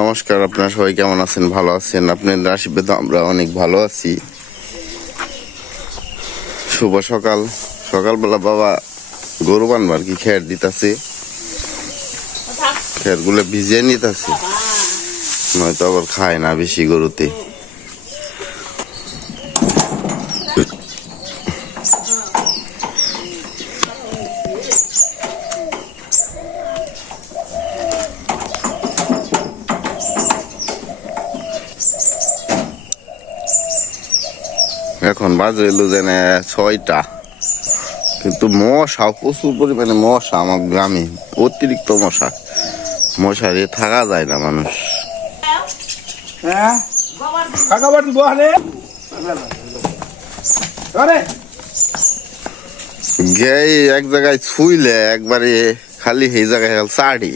নমস্কার, আপনারা সবাই কেমন আছেন? ভালো আছেন? আপনাদের আশীর্বাদে আমরা অনেক ভালো আছি। শুভ সকাল। সকালবেলা বাবা গরু বানবার কি খের দিতেছে, খেরগুলো ভিজিয়ে নিতেছে, নয়তো আবার খায় না বেশি গরুতে। এখন বাজে এলো যেন 6টা, কিন্তু মশা প্রচুর পরিমাণে মশা আমার গ্রামে, অতিরিক্ত মশা। মশারে থাকা যায় না মানুষ। গেই এক জায়গায় ছুইলে একবারে খালি সেই জায়গায় চাড়ি।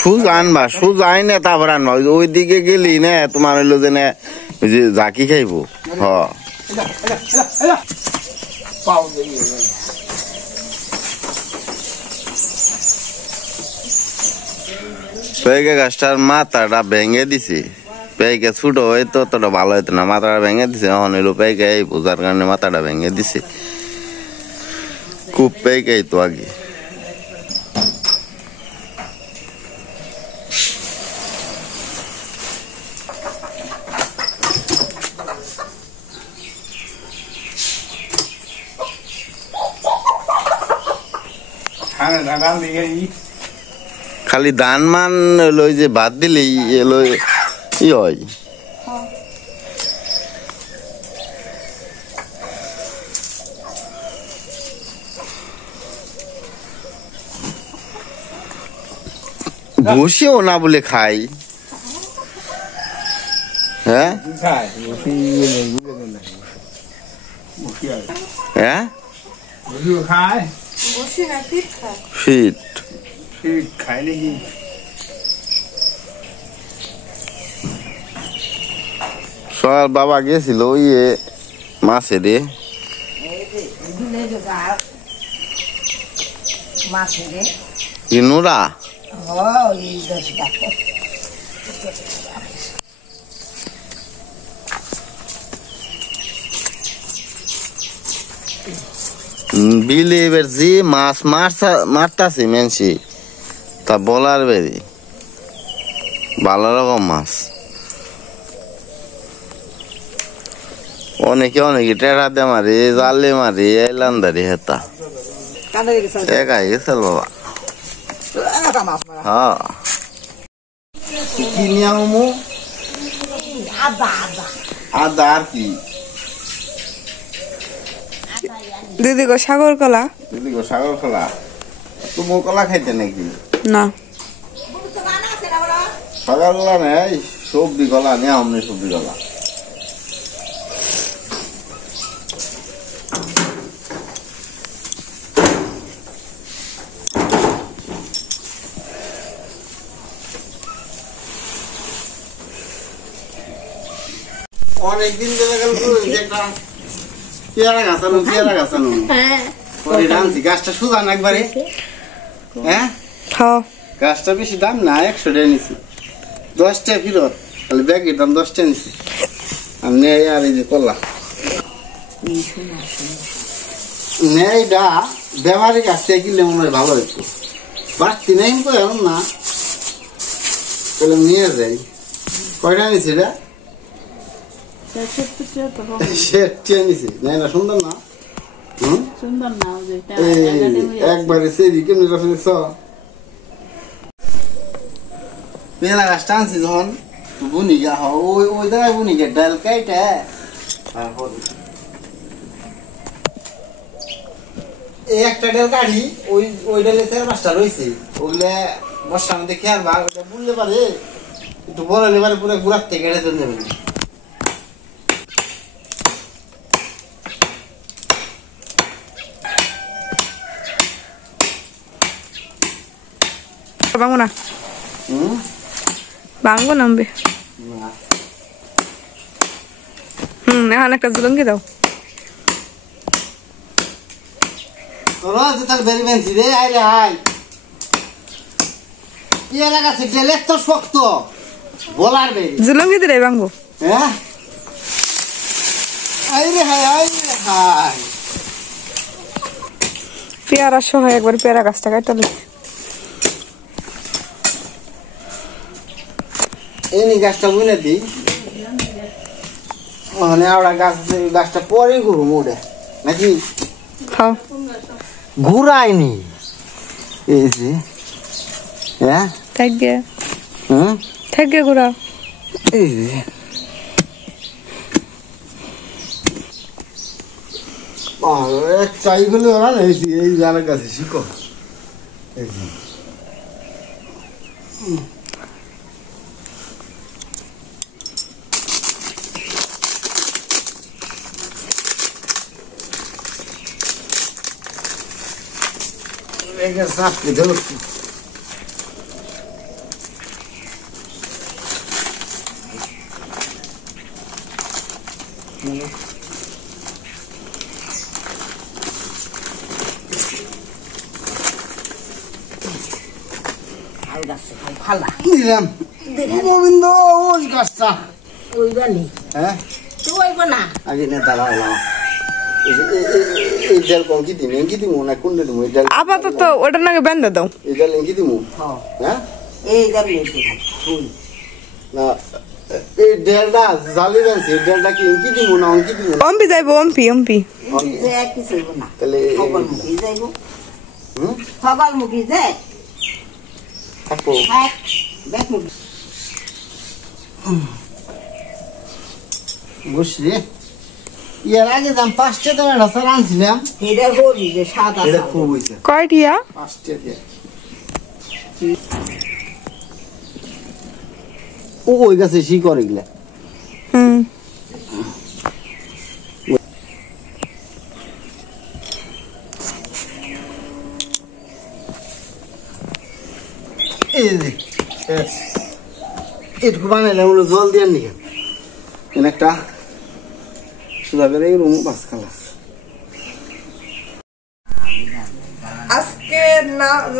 সুজ আনবা, সুজ আইনে তারপর আনবা। ওই দিকে গেলি না তোমার হইলো যে ওই যে জাকি খাইবো। পেঁয়াজ গাছটার মাথাটা ভেঙে দিছে। পেঁয়াজ ছোট হয়তো অতটা ভালো হইতো না, মাথাটা ভেঙে দিছে। এখন হইলো পেঁয়াজ এই বোঝার কারণে মাথাটা ভেঙে দিছে। খুব পেঁয়াজ তো আগে। খালি ধান মান লই যে ভাত দিলেই এলো ই হয়। বসেও না বলে খাই। হ্যাঁ হ্যাঁ ফিট খাই নাকি? সকাল বাবা গেছিল ইয়ে মাছের নোরা। বিলে এবার যে মাছ মারতাছে মেনসি তা বলার বেরি ভালো রকম মাছ। অনেকে টেরা দে মারি, জালে মারি, এলান্দারি হেতা একাই গেছিল বাবা। হ্যাঁ কি নিয়ামু আদা আর কি দিদি গো সাগর কলা। দিদি গো সাগর কলা। তুমি কলা খাইতে নাকি? না সাগর কলা নেই, সবজি কলা নিয়ে আমনি সবজি কলা। অনেকদিন ধরে গেল একটা পেয়ারা গাছানো, পেয়ারা গাছানো ডানছি। গাছটা সুজান একবারে। হ্যাঁ গাছটা বেশি দাম না, 100 টাকা নিছি। 10 টাকা ফিরত, তাহলে ব্যাগের দাম 10 টাকা নিছি। আমি নেই আর এই যে কলা নেইডা ব্যবহারিক গাছ থেকে কিনলে মনে হয় ভালো হইতো। বাড়তি নেই তো এমন না, তাহলে নিয়ে যাই। কয়টা নিছি এটা? সুন্দর না? একবারে সেরি কেমনি পেলা গাছটা আনছি যখন বুনিগা ওই জায়গায় বুনিগা ডাল কাইটা এই একটা ডাল কাটি, ওই ডালে 4-5টা রয়েছে। ওগুলা বর্ষার মধ্যে খেয়াল ভাগ বুঝলে পারে, একটু বড় হলে পারে পুরো গুড়ার থেকে কেটে চলে যাবে। ভাঙবো না, ভাঙবো নামবে। এখন একটা জুলঙ্গি দাও। রোজ তার বেরি বেনছি রে আইলে আই পেয়ারা গাছে গেলে তো শক্ত বলার বেরি জুলঙ্গি দিরে ভাঙবো হ্যাঁ আইরে হাই পেয়ারা সহ একবার পেয়ারা গাছটা কাটতে এই গাছটা বুনে দিই ওখানে আওড়া গাছ গাছটা পরে ঘুরু মোড়ে নাকি খাও ঘুরায়নি এই যে হ্যাঁ থাকবে হুম থাকবে ঘুরা এই যে একটাই গুলো ওরা নেছি এই জানার কাছে শিখো এই যে Venga, sabe, deu Diram. Govindo, hoje gasta. Oi, Bani. É? Tu vai bona. A gente tá lá. এই জাল কোন কি দিন এঙ্কি দিমু না কোন দিমু এই জাল আপাতত ওটার নাকি বেঁধে দাও এই জাল এঙ্কি দিমু হ্যাঁ এই জাল নেই তুই না এই ডেলটা জালি রাখছি ডেলটা কি এঙ্কি দিমু না অঙ্কি দিমু অম্পি যাইবো অম্পি যে কি সইব না তাহলে সকাল মুখি যাইব হুম সকাল মুখি যায় আপু হ্যাঁ দেখ মুখি বসে এর আগে দাম 5টা টাকা রাসার আনছিলাম এটা হবি যে সাদা এটা খুব হইছে কয়টিয়া 5টা দিয়ে ওই গাছে শিকড় এগুলা এটুকু বানাইলে হলো জল দিয়ে নিকে একটা সুদা করে রুম বাস খালাস আজকে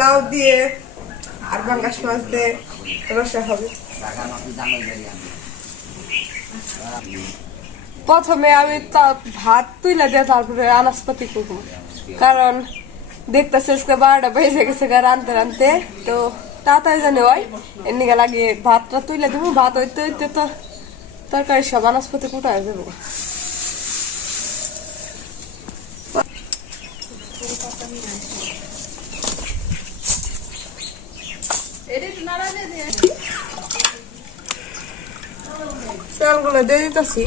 লাউ দিয়ে আর বাঙ্গাস মাছ দিয়ে রসা হবে প্রথমে আমি ভাত তুইলা দিয়ে তারপরে আনাজপাতি করবো কারণ দেখতেছে 12টা বেজে গেছে রানতে রানতে তো তাড়াতাড়ি জানে হয় এর নিকে লাগিয়ে ভাতটা তুইলা দেবো ভাত হইতে হইতে তো তরকারি সব আনাজপাতি কুটায় দেবো চালগুলো দিয়ে দিতেছি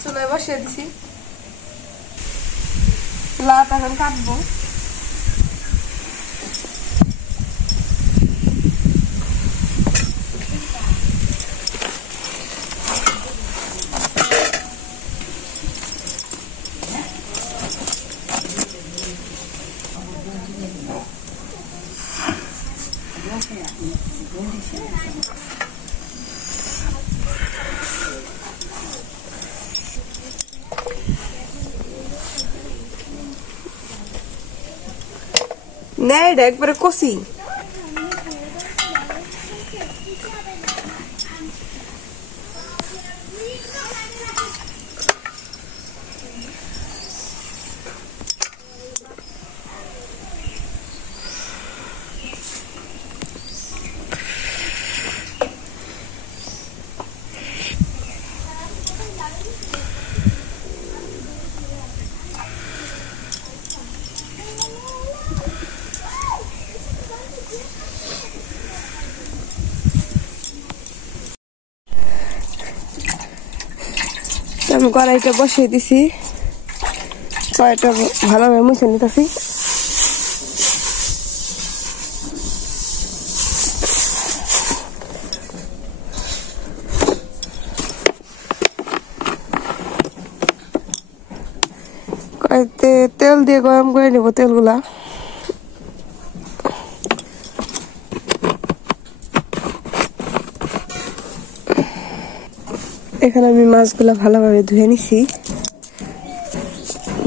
চুলায় বসিয়ে দিছি লাত এখন কাটবো না এটা একবারে কষি আমি কড়াইটা বসিয়ে দিছি কড়াইটা ভালোভাবে মুছে নিতেছি কড়াইতে তেল দিয়ে গরম করে নেব তেলগুলা এখানে আমি মাছগুলো ভালোভাবে ধুয়ে নিছি।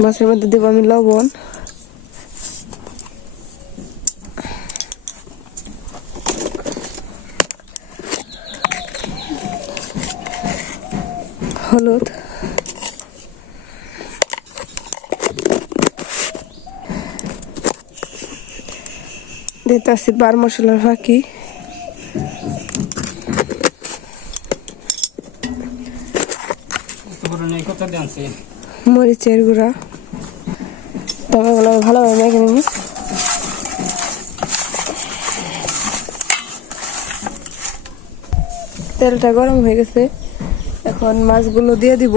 মাছের মধ্যে দেব আমি লবণ, হলুদ, দিতেছি বার মশলার ফাঁকি, মরিচের গুঁড়া, টমেটোগুলো ভালোভাবে মেখে নিই। তেলটা গরম হয়ে গেছে, এখন মাছগুলো দিয়ে দিব।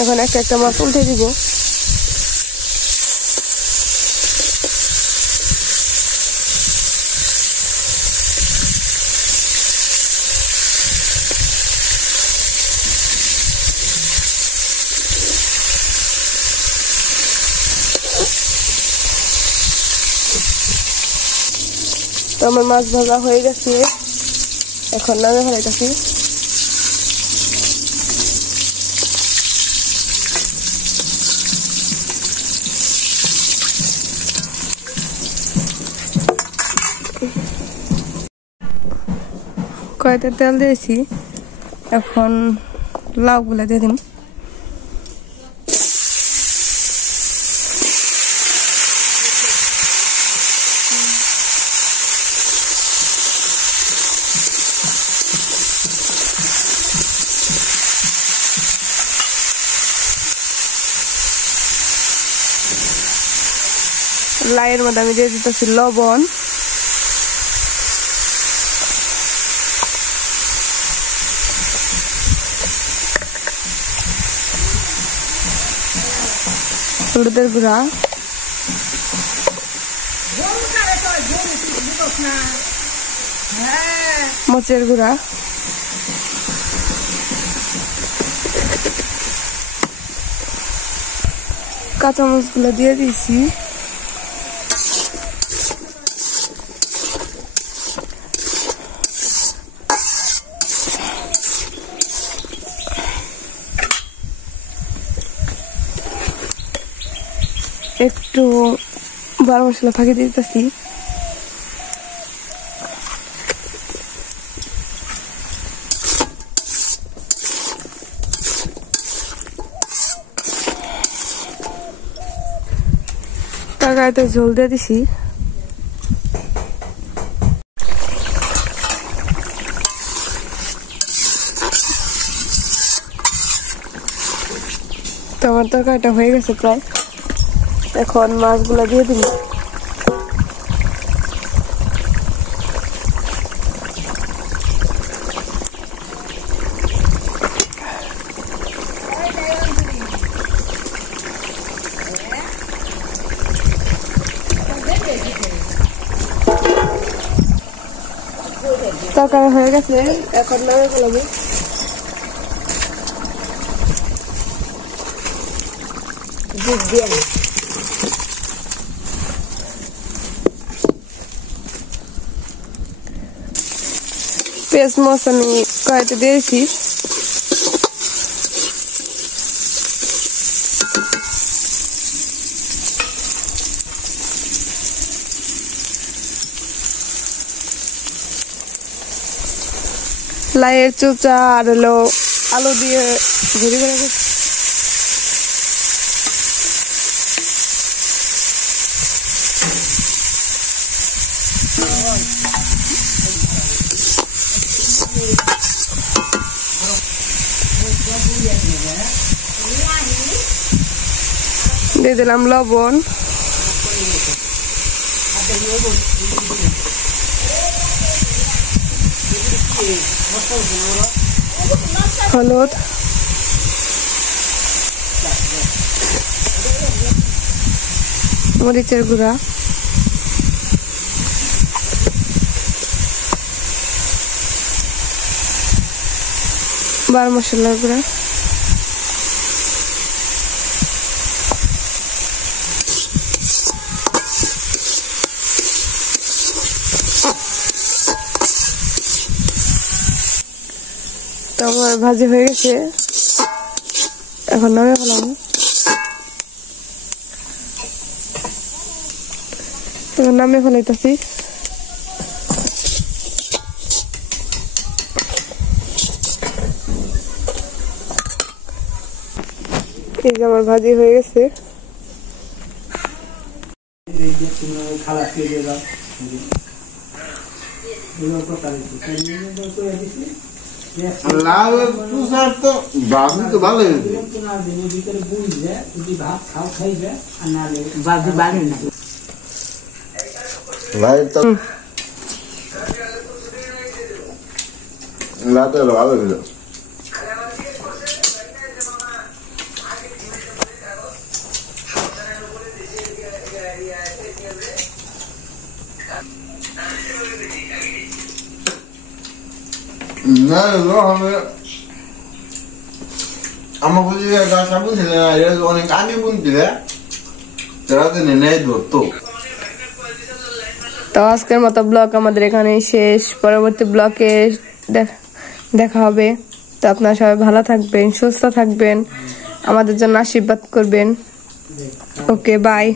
এখন একটা একটা মাছ উল্টে দিব। তো আমার মাছ ভাজা হয়ে গেছে, এখন নামে ফেলাইতেছি। কড়াইতে তেল দিয়েছি, এখন লাউগুলা দিয়ে দিন। লাইয়ের মধ্যে আমি দিয়ে দিতেছি লবণ, হলুদের গুঁড়া, মরিচের গুঁড়া, কাঁচামরিচগুলো দিয়ে দিয়েছি। একটু বার মশলা ফাঁকি দিতেছি। তরকারিতে ঝোল দিয়ে দিছি। তো আমার তরকারিটা হয়ে গেছে প্রায়, এখন মাছগুলো দিয়ে দিন। তরকারি হয়ে গেছে, এখন নামে ফেলাবো। পেঁয়াজ মরিচ আমি কড়াইতে দিয়েছি। লাইয়ের চোচা আর হলো আলু দিয়ে ঘুরি করে দিয়ে দিলাম লবণ, হলুদ, মরিচের গুঁড়া, বার মশলার গুঁড়া তো আমার ভাজি হয়ে গেছে এখন নামে ফেলাম এখন নামে ফেলাইতেছি এই যে আমার ভাজি হয়ে গেছে লাল তুষার তো বাবু তো ভালো হয়েছে বাজি বাড়ি না ভাই তো লাতে ভালো হয়েছিল না আমি আমার বুঝি গাছ বুঝলে না এরা অনেক আগে বুনছিলে তারা তো নেই ধরতো তো আজকের মতো ব্লগ আমাদের এখানে শেষ পরবর্তী ব্লগে দেখা হবে তো আপনারা সবাই ভালো থাকবেন সুস্থ থাকবেন আমাদের জন্য আশীর্বাদ করবেন ওকে বাই